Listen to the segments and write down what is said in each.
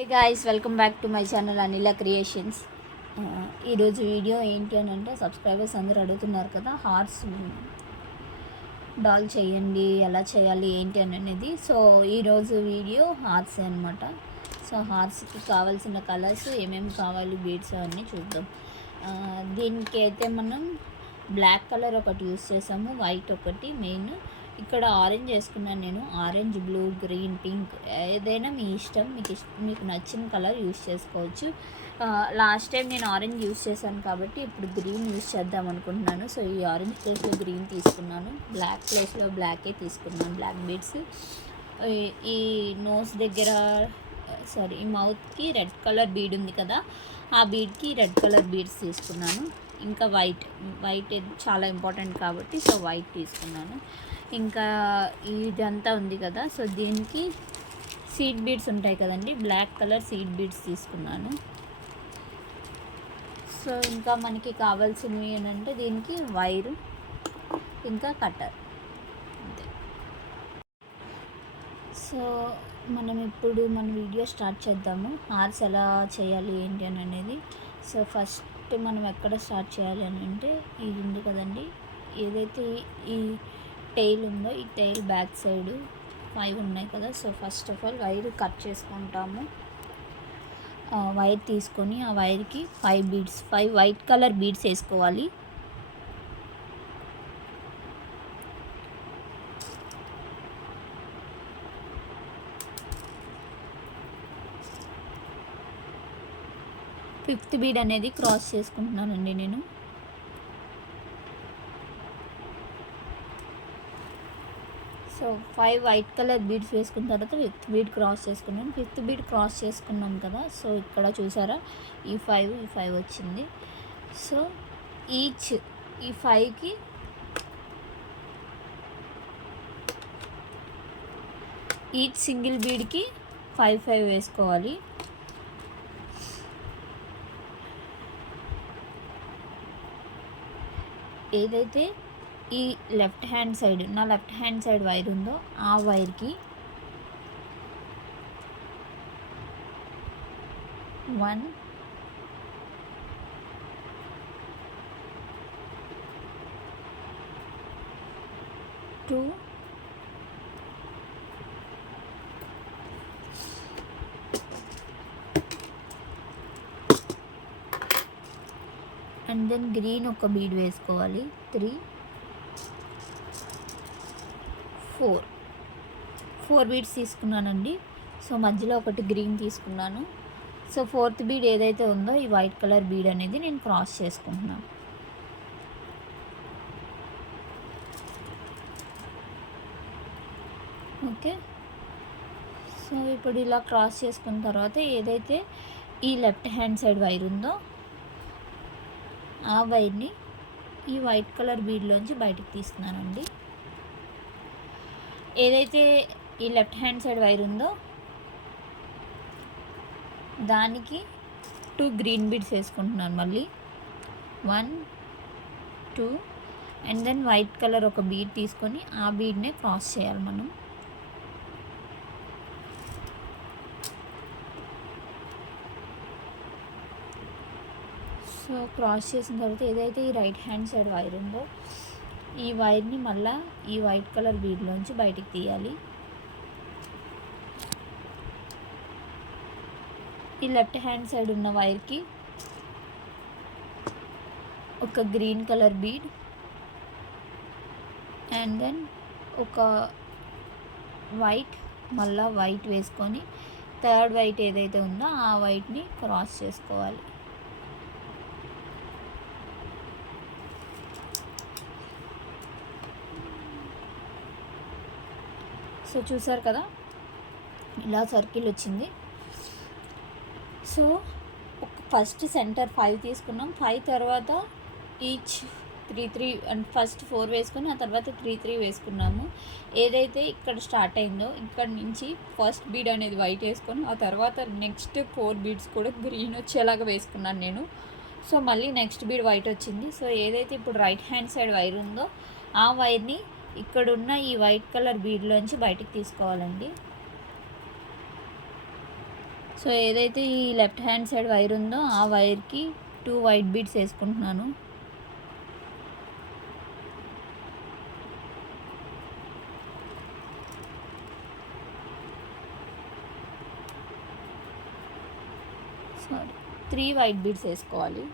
Hey guys, welcome back to my channel Anila creations. ఈరోజు video ఏంటి అని అంటే, సబ్స్క్రైబర్స్ అందరూ అడుగుతున్నారు కదా, హార్స్ డాల్ చేయండి, ఎలా చేయాలి ఏంటి అని అనేది. సో ఈరోజు వీడియో హార్స్ అనమాట. సో హార్స్కి కావాల్సిన కలర్స్ ఏమేమి కావాలి, బీడ్స్ అవన్నీ చూద్దాం. దీనికి అయితే మనం బ్లాక్ కలర్ ఒకటి యూస్ చేసాము, వైట్ ఒకటి మెయిన్. ఇక్కడ ఆరెంజ్ వేసుకున్నాను నేను. ఆరెంజ్, బ్లూ, గ్రీన్, పింక్ ఏదైనా మీ ఇష్టం, మీకు నచ్చిన కలర్ యూస్ చేసుకోవచ్చు. లాస్ట్ టైం నేను ఆరెంజ్ యూస్ చేశాను కాబట్టి ఇప్పుడు గ్రీన్ యూస్ చేద్దాం అనుకుంటున్నాను. సో ఈ ఆరెంజ్ ప్లేస్లో గ్రీన్ తీసుకున్నాను, బ్లాక్ ప్లేస్లో బ్లాకే తీసుకున్నాను, బ్లాక్ బీడ్స్. ఈ నోస్ దగ్గర ఈ మౌత్కి రెడ్ కలర్ బీడ్ ఉంది కదా, ఆ బీడ్కి రెడ్ కలర్ బీడ్స్ తీసుకున్నాను. ఇంకా వైట్ చాలా ఇంపార్టెంట్ కాబట్టి సో వైట్ తీసుకున్నాను. ఇంకా ఇదంతా ఉంది కదా, సో దీనికి సీడ్ బీడ్స్ ఉంటాయి కదండి, బ్లాక్ కలర్ సీడ్ బీడ్స్ తీసుకున్నాను. సో ఇంకా మనకి కావాల్సినవి ఏంటంటే దీనికి వైరు, ఇంకా కట్టర్, అంతే. సో మనం ఇప్పుడు మన వీడియో స్టార్ట్ చేద్దాము, హార్స్ ఎలా చేయాలి ఏంటి అని అనేది. సో ఫస్ట్ మనం ఎక్కడ స్టార్ట్ చేయాలి అని అంటే, ఇది ఉంది కదండి, ఏదైతే ఈ టెయిల్ ఉందో ఈ టెయిల్ బ్యాక్ సైడ్ 5 ఉన్నాయి కదా. So first of all wire cut చేసుకుంటాము. వైర్ తీసుకొని ఆ వైర్కి 5 వైట్ కలర్ బీడ్స్ వేసుకోవాలి. ఫిఫ్త్ బీడ్ అనేది క్రాస్ చేసుకుంటున్నానండి నేను. సో 5 వైట్ కలర్ బీడ్స్ వేసుకున్న తర్వాత ఫిఫ్త్ బీడ్ క్రాస్ చేసుకున్నాను. ఫిఫ్త్ బీడ్ క్రాస్ చేసుకున్నాం కదా, సో ఇక్కడ చూసారా ఈ 5 వచ్చింది. సో ఈ 5కి ఈచ్ సింగిల్ బీడ్కి 5 వేసుకోవాలి. ఏదైతే ఈ లెఫ్ట్ హ్యాండ్ సైడ్ వైర్ ఉందో ఆ వైర్కి 1, 2, 3 దెన్ గ్రీన్ ఒక బీడ్ వేసుకోవాలి. 3, 4 బీడ్స్ తీసుకున్నానండి. సో మధ్యలో ఒకటి గ్రీన్ తీసుకున్నాను. సో ఫోర్త్ బీడ్ ఏదైతే ఉందో ఈ వైట్ కలర్ బీడ్ అనేది నేను క్రాస్ చేసుకుంటున్నాను. ఓకే, సో ఇప్పుడు ఇలా క్రాస్ చేసుకున్న తర్వాత ఏదైతే ఈ లెఫ్ట్ హ్యాండ్ సైడ్ వైర్ ఉందో ఆ వైర్ని ఈ వైట్ కలర్ బీడ్లోంచి బయటకు తీస్తున్నానండి. ఏదైతే ఈ లెఫ్ట్ హ్యాండ్ సైడ్ వైర్ ఉందో దానికి 2 గ్రీన్ బీడ్స్ వేసుకుంటున్నాను మళ్ళీ. 1, 2 అండ్ దెన్ వైట్ కలర్ ఒక బీడ్ తీసుకొని ఆ బీడ్నే క్రాస్ చేయాలి మనం. సో క్రాస్ చేసిన తర్వాత ఏదైతే ఈ రైట్ హ్యాండ్ సైడ్ వైర్ ఉందో ఈ వైర్ని మళ్ళీ ఈ వైట్ కలర్ బీడ్లోంచి బయటికి తీయాలి. ఈ లెఫ్ట్ హ్యాండ్ సైడ్ ఉన్న వైర్కి ఒక green colour bead and then ఒక మళ్ళీ వైట్ వేసుకొని థర్డ్ వైట్ ఏదైతే ఉందో ఆ వైట్ని క్రాస్ చేసుకోవాలి. సో చూసారు కదా, ఇలా సర్కిల్ వచ్చింది. సో ఫస్ట్ సెంటర్ 5 తీసుకున్నాం. 5 తర్వాత ఈచ్ 3 అండ్ ఫస్ట్ 4 వేసుకొని ఆ తర్వాత 3 వేసుకున్నాము. ఏదైతే ఇక్కడ స్టార్ట్ అయిందో ఇక్కడ నుంచి ఫస్ట్ బీడ్ అనేది వైట్ వేసుకొని ఆ తర్వాత నెక్స్ట్ 4 బీడ్స్ కూడా గ్రీన్ వచ్చేలాగా వేసుకున్నాను నేను. సో మళ్ళీ నెక్స్ట్ బీడ్ వైట్ వచ్చింది. సో ఏదైతే ఇప్పుడు రైట్ హ్యాండ్ సైడ్ వైర్ ఉందో ఆ వైర్ని ఇక్కడున్న ఈ వైట్ కలర్ బీడ్లోంచి బయటికి తీసుకోవాలండి. సో ఏదైతే ఈ లెఫ్ట్ హ్యాండ్ సైడ్ వైర్ ఉందో ఆ వైర్కి 2 వైట్ బీడ్స్ వేసుకుంటున్నాను. సారీ, 3 వైట్ బీడ్స్ వేసుకోవాలి.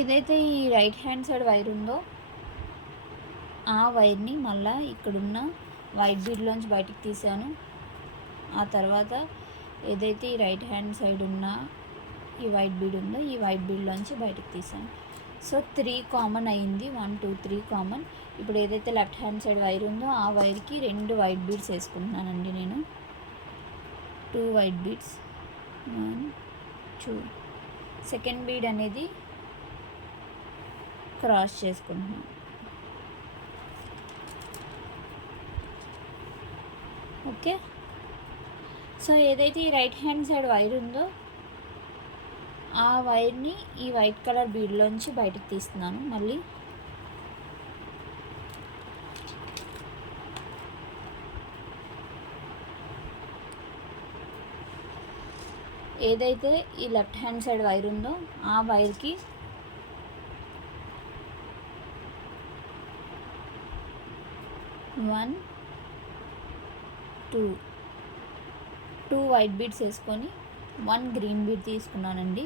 ఏదైతే ఈ రైట్ హ్యాండ్ సైడ్ వైర్ ఉందో ఆ వైర్ని మళ్ళీ ఇక్కడున్న వైట్ బీడ్లోంచి బయటికి తీసాను. ఆ తర్వాత ఏదైతే ఈ రైట్ హ్యాండ్ సైడ్ ఉన్న ఈ వైట్ బీడ్ ఉందో ఈ వైట్ బీడ్లోంచి బయటికి తీసాను. సో 3 కామన్ అయ్యింది. 1 2 3 కామన్. ఇప్పుడు ఏదైతే లెఫ్ట్ హ్యాండ్ సైడ్ వైర్ ఉందో ఆ వైర్కి 2 వైట్ బీడ్స్ వేసుకుంటున్నానండి నేను. 2 వైట్ బీడ్స్, 1 2. సెకండ్ బీడ్ అనేది క్రాస్ చేసుకుంటున్నాను. ఓకే. సో ఏదైతే ఈ రైట్ హ్యాండ్ సైడ్ వైర్ ఉందో ఆ వైర్ని ఈ వైట్ కలర్ బీడ్లోంచి బయటకు తీస్తున్నాను. మళ్ళీ ఏదైతే ఈ లెఫ్ట్ హ్యాండ్ సైడ్ వైర్ ఉందో ఆ వైర్కి 1 2 వైట్ బీడ్స్ వేసుకొని 1 గ్రీన్ బీడ్ తీసుకున్నానండి.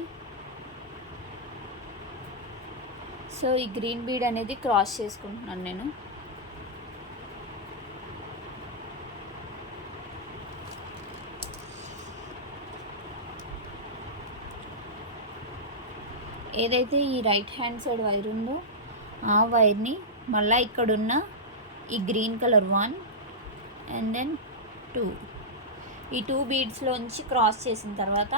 సో ఈ గ్రీన్ బీడ్ అనేది క్రాస్ చేసుకుంటున్నాను నేను. ఏదైతే ఈ రైట్ హ్యాండ్ సైడ్ వైర్ ఉందో ఆ వైర్ని మళ్ళీ ఇక్కడున్న ఈ గ్రీన్ కలర్ 1 అండ్ దెన్ 2 ఈ 2 బీడ్స్లోంచి క్రాస్ చేసిన తర్వాత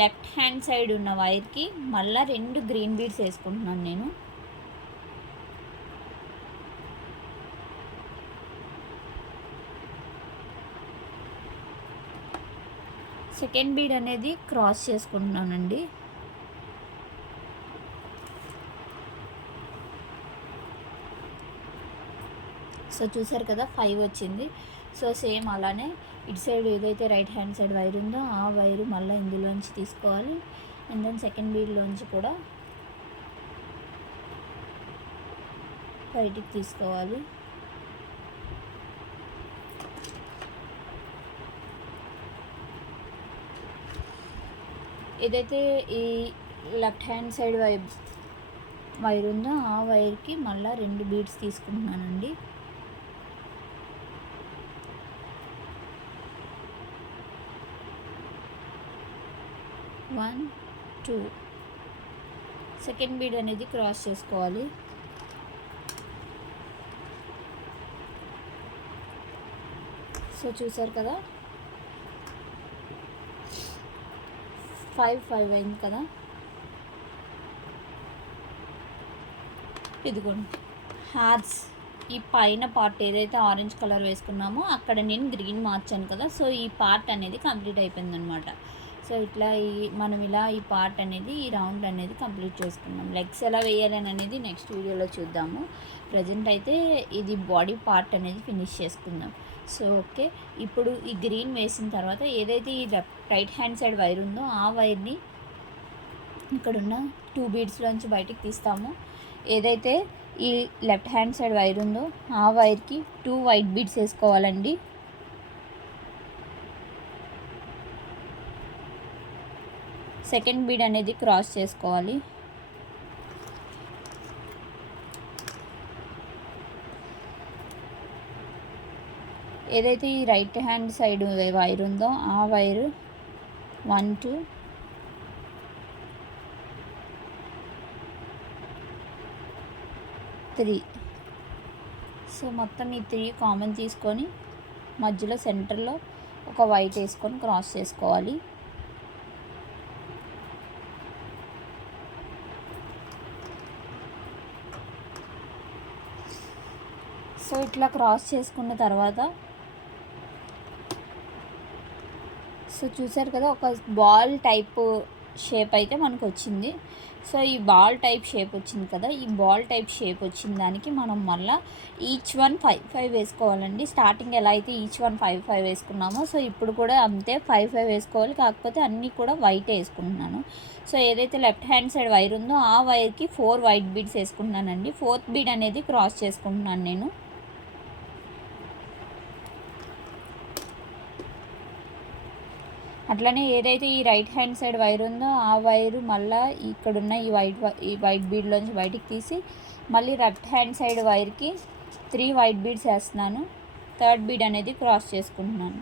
లెఫ్ట్ హ్యాండ్ సైడ్ ఉన్న వైర్కి మళ్ళీ 2 గ్రీన్ బీడ్స్ వేసుకుంటున్నాను నేను. సెకండ్ బీడ్ అనేది క్రాస్ చేసుకుంటున్నానండి. సో చూసారు కదా 5 వచ్చింది. సో సేమ్ అలానే ఇటు సైడ్ ఏదైతే రైట్ హ్యాండ్ సైడ్ వైర్ ఉందో ఆ వైరు మళ్ళీ ఇందులోంచి తీసుకోవాలి. అండ్ దెన్ సెకండ్ బీడ్లోంచి కూడా బయటికి తీసుకోవాలి. ఏదైతే ఈ లెఫ్ట్ హ్యాండ్ సైడ్ వైర్ ఉందో ఆ వైర్కి మళ్ళీ 2 బీడ్స్ తీసుకుంటున్నానండి. 1 2 సెకండ్ బీడ్ అనేది క్రాస్ చేసుకోవాలి. సో చూసారు కదా 5 అయింది కదా. ఇదిగోండి హార్ట్స్ ఈ పైన పార్ట్ ఏదైతే ఆరెంజ్ కలర్ వేసుకున్నామో అక్కడ నేను గ్రీన్ మార్చాను కదా. సో ఈ పార్ట్ అనేది కంప్లీట్ అయిపోయిందనమాట. సో ఇట్లా మనం ఇలా ఈ పార్ట్ అనేది ఈ రౌండ్ అనేది కంప్లీట్ చేసుకున్నాం. లెగ్స్ ఎలా వేయాలని అనేది నెక్స్ట్ వీడియోలో చూద్దాము. ప్రజెంట్ అయితే ఇది బాడీ పార్ట్ అనేది ఫినిష్ చేసుకుందాం. సో ఓకే, ఇప్పుడు ఈ గ్రీన్ వేసిన తర్వాత ఏదైతే ఈ రైట్ హ్యాండ్ సైడ్ వైర్ ఉందో ఆ వైర్ని ఇక్కడున్న 2 బీడ్స్లోంచి బయటికి తీస్తాము. ఏదైతే ఈ లెఫ్ట్ హ్యాండ్ సైడ్ వైర్ ఉందో ఆ వైర్కి 2 వైట్ బీడ్స్ వేసుకోవాలండి. సెకండ్ బీడ్ అనేది క్రాస్ చేసుకోవాలి. ఏదైతే ఈ రైట్ హ్యాండ్ సైడ్ వైర్ ఉందో ఆ వైరు 1 2 3. సో మొత్తం ఈ 3 కామన్ తీసుకొని మధ్యలో సెంటర్లో ఒక వైట్ వేసుకొని క్రాస్ చేసుకోవాలి. సో ఇట్లా క్రాస్ చేసుకున్న తర్వాత సో చూసారు కదా, ఒక బాల్ టైప్ షేప్ అయితే మనకు వచ్చింది. సో ఈ బాల్ టైప్ షేప్ వచ్చింది కదా, ఈ బాల్ టైప్ షేప్ వచ్చిన దానికి మనం మళ్ళీ ఈచ్ వన్ 5 వేసుకోవాలండి. స్టార్టింగ్ ఎలా అయితే ఈచ్ వన్ 5 వేసుకున్నామో, సో ఇప్పుడు కూడా అంతే 5 వేసుకోవాలి. కాకపోతే అన్నీ కూడా వైట్ వేసుకుంటున్నాను. సో ఏదైతే లెఫ్ట్ హ్యాండ్ సైడ్ వైర్ ఉందో ఆ వైర్కి 4 వైట్ బీడ్స్ వేసుకుంటున్నానండి. 4th బీడ్ అనేది క్రాస్ చేసుకుంటున్నాను నేను. అట్లనే ఏదైతే ఈ రైట్ హ్యాండ్ సైడ్ వైర్ ఉందో ఆ వైరు మళ్ళీ ఇక్కడున్న ఈ వైట్ బీడ్లోంచి బయటికి తీసి మళ్ళీ లెఫ్ట్ హ్యాండ్ సైడ్ వైర్కి 3 వైట్ బీడ్స్ వేస్తున్నాను. 3rd బీడ్ అనేది క్రాస్ చేసుకుంటున్నాను.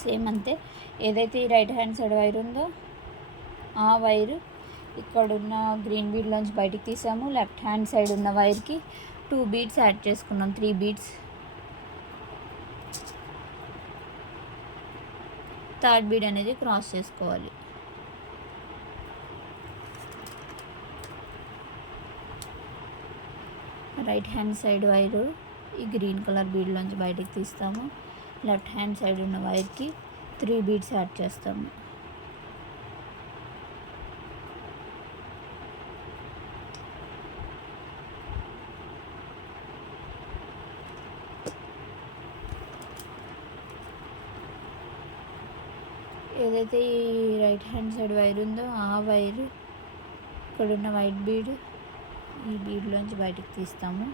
సేమ్ అంతే, ఏదైతే ఈ రైట్ హ్యాండ్ సైడ్ వైర్ ఉందో ఆ వైరు ఇక్కడున్న గ్రీన్ బీడ్లోంచి బయటికి తీసాము. లెఫ్ట్ హ్యాండ్ సైడ్ ఉన్న వైర్కి 2 బీడ్స్ యాడ్ చేసుకున్నాం, 3 బీడ్స్. 3rd బీడ్ అనేది క్రాస్ చేసుకోవాలి. రైట్ హ్యాండ్ సైడ్ వైరు ఈ గ్రీన్ కలర్ బీడ్లోంచి బయటికి తీస్తాము. లెఫ్ట్ హ్యాండ్ సైడ్ ఉన్న వైర్కి 3 బీడ్స్ యాడ్ చేస్తాము. ఏదైతే ఈ రైట్ హ్యాండ్ సైడ్ వైర్ ఉందో ఆ వైరు ఇక్కడున్న వైట్ బీడ్ ఈ బీడ్లోంచి బయటికి తీస్తాము.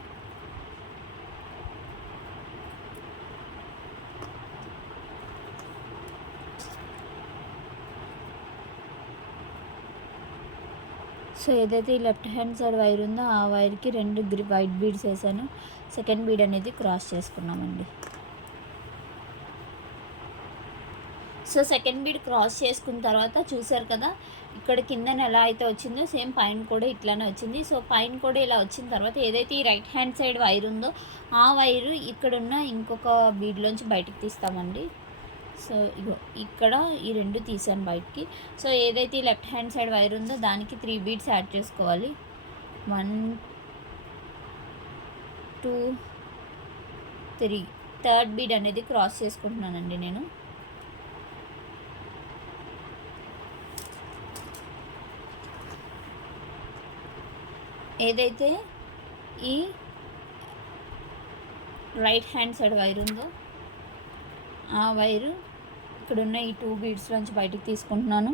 సో ఏదైతే ఈ లెఫ్ట్ హ్యాండ్ సైడ్ వైర్ ఉందో ఆ వైర్కి 2 వైట్ బీడ్స్ వేసాను. 2nd బీడ్ అనేది క్రాస్ చేసుకున్నామండి. సో 2nd బీడ్ క్రాస్ చేసుకున్న తర్వాత చూసారు కదా, ఇక్కడ కిందన ఎలా అయితే వచ్చిందో సేమ్ పైన కూడా ఇట్లానే వచ్చింది. సో పైన కూడా ఇలా వచ్చిన తర్వాత ఏదైతే ఈ రైట్ హ్యాండ్ సైడ్ వైర్ ఉందో ఆ వైరు ఇక్కడున్న ఇంకొక బీడ్లోంచి బయటికి తీస్తామండి. సో ఇగో ఇక్కడ ఈ 2 తీసాను బయటికి. సో ఏదైతే ఈ లెఫ్ట్ హ్యాండ్ సైడ్ వైర్ ఉందో దానికి 3 బీడ్స్ యాడ్ చేసుకోవాలి. 1 2 3 3rd బీడ్ అనేది క్రాస్ చేసుకుంటున్నానండి నేను. ఏదైతే ఈ రైట్ హ్యాండ్ సైడ్ వైర్ ఉందో ఆ వైరు ఇక్కడున్న ఈ 2 బీడ్స్లోంచి బయటికి తీసుకుంటున్నాను.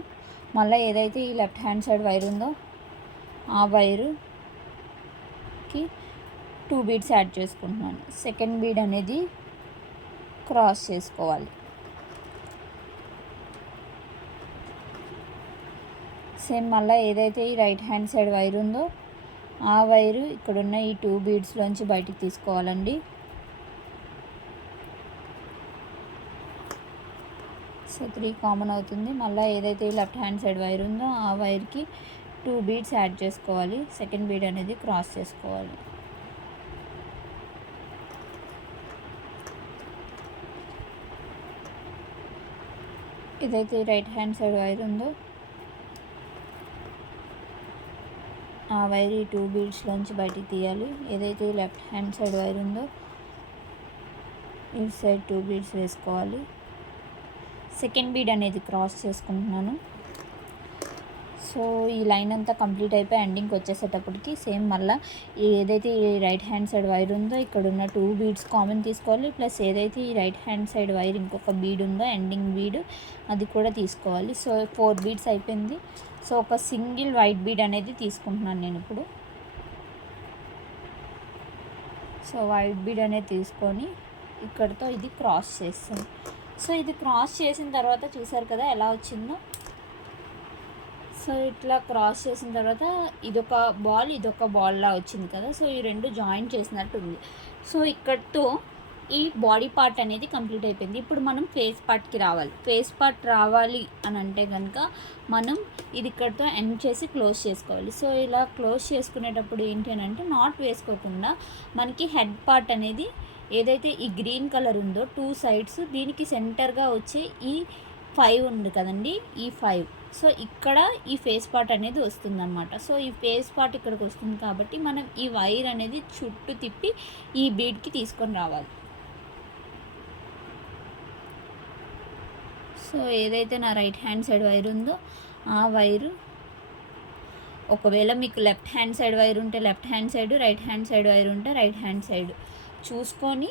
మళ్ళీ ఏదైతే ఈ లెఫ్ట్ హ్యాండ్ సైడ్ వైర్ ఉందో ఆ వైరుకి 2 బీడ్స్ యాడ్ చేసుకుంటున్నాను. 2nd బీడ్ అనేది క్రాస్ చేసుకోవాలి. సేమ్ మళ్ళీ ఏదైతే ఈ రైట్ హ్యాండ్ సైడ్ వైర్ ఉందో ఆ వైరు ఇక్కడున్న ఈ 2 బీడ్స్లోంచి బయటికి తీసుకోవాలండి. సో 3 కామన్ అవుతుంది. మళ్ళీ ఏదైతే లెఫ్ట్ హ్యాండ్ సైడ్ వైర్ ఉందో ఆ వైర్కి 2 బీడ్స్ యాడ్ చేసుకోవాలి. 2nd బీడ్ అనేది క్రాస్ చేసుకోవాలి. ఏదైతే రైట్ హ్యాండ్ సైడ్ వైర్ ఉందో ఆ వైర్ ఈ 2 బీడ్స్లోంచి బయటికి తీయాలి. ఏదైతే లెఫ్ట్ హ్యాండ్ సైడ్ వైర్ ఉందో ఈ సైడ్ 2 బీడ్స్ వేసుకోవాలి. 2nd బీడ్ అనేది క్రాస్ చేసుకుంటున్నాను. సో ఈ లైన్ అంతా కంప్లీట్ అయిపోయి ఎండింగ్కి వచ్చేసేటప్పటికి సేమ్ మళ్ళీ ఏదైతే ఈ రైట్ హ్యాండ్ సైడ్ వైర్ ఉందో ఇక్కడ ఉన్న 2 బీడ్స్ కామన్ తీసుకోవాలి. ప్లస్ ఏదైతే ఈ రైట్ హ్యాండ్ సైడ్ వైర్ ఇంకొక బీడ్ ఉందో ఎండింగ్ బీడ్ అది కూడా తీసుకోవాలి. సో 4 బీడ్స్ అయిపోయింది. సో ఒక సింగిల్ వైట్ బీడ్ అనేది తీసుకుంటున్నాను నేను ఇప్పుడు. సో వైట్ బీడ్ అనేది తీసుకొని ఇక్కడితో ఇది క్రాస్ చేస్తాను. సో ఇది క్రాస్ చేసిన తర్వాత చూసారు కదా ఎలా వచ్చిందో. సో ఇట్లా క్రాస్ చేసిన తర్వాత ఇదొక బాల్లా వచ్చింది కదా. సో ఈ 2 జాయిన్ చేసినట్టు ఉంది. సో ఇక్కడితో ఈ బాడీ పార్ట్ అనేది కంప్లీట్ అయిపోయింది. ఇప్పుడు మనం ఫేస్ పార్ట్కి రావాలి. ఫేస్ పార్ట్ రావాలి అని అంటే కనుక మనం ఇది ఇక్కడితో ఎండ్ చేసి క్లోజ్ చేసుకోవాలి. సో ఇలా క్లోజ్ చేసుకునేటప్పుడు ఏంటి అని అంటే నాట్ వేసుకోకుండా మనకి హెడ్ పార్ట్ అనేది ఏదైతే ఈ గ్రీన్ కలర్ ఉందో 2 సైడ్స్ దీనికి సెంటర్గా వచ్చే ఈ 5 ఉంది కదండి, ఈ 5 సో ఇక్కడ ఈ ఫేస్ పార్ట్ అనేది వస్తుందన్నమాట. సో ఈ ఫేస్ పార్ట్ ఇక్కడికి వస్తుంది కాబట్టి మనం ఈ వైర్ అనేది చుట్టూ తిప్పి ఈ బీడ్కి తీసుకొని రావాలి. సో ఏదైతే నా రైట్ హ్యాండ్ సైడ్ వైర్ ఉందో ఆ వైరు, ఒకవేళ మీకు లెఫ్ట్ హ్యాండ్ సైడ్ వైర్ ఉంటే left hand side, right hand side wire ఉంటే రైట్ హ్యాండ్ సైడ్ చూసుకొని,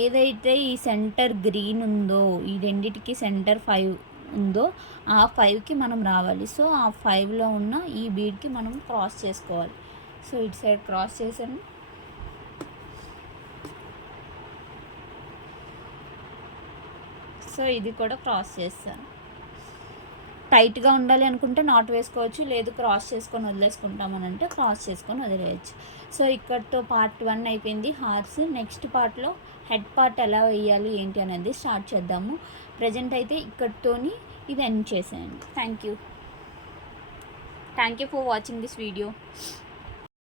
ఏదైతే ఈ సెంటర్ గ్రీన్ ఉందో, ఈ రెండిటికి సెంటర్ 5 ఉందో ఆ 5కి మనం రావాలి. సో ఆ 5లో ఉన్న ఈ బీడ్కి మనం క్రాస్ చేసుకోవాలి. సో ఇటు సైడ్ క్రాస్ చేసాను. సో ఇది కూడా క్రాస్ చేస్తాను. టైట్గా ఉండాలి అనుకుంటే నాట్ వేసుకోవచ్చు, లేదు క్రాస్ చేసుకొని వదిలేసుకుంటామని అంటే క్రాస్ చేసుకొని వదిలేయచ్చు. సో ఇక్కడితో పార్ట్ 1 అయిపోయింది హార్స్. నెక్స్ట్ పార్ట్లో హెడ్ పార్ట్ ఎలా వేయాలి ఏంటి అనేది స్టార్ట్ చేద్దాము. ప్రజెంట్ అయితే ఇక్కడితోని ఇది ఎండ్ చేసేయండి. Thank you for watching this video.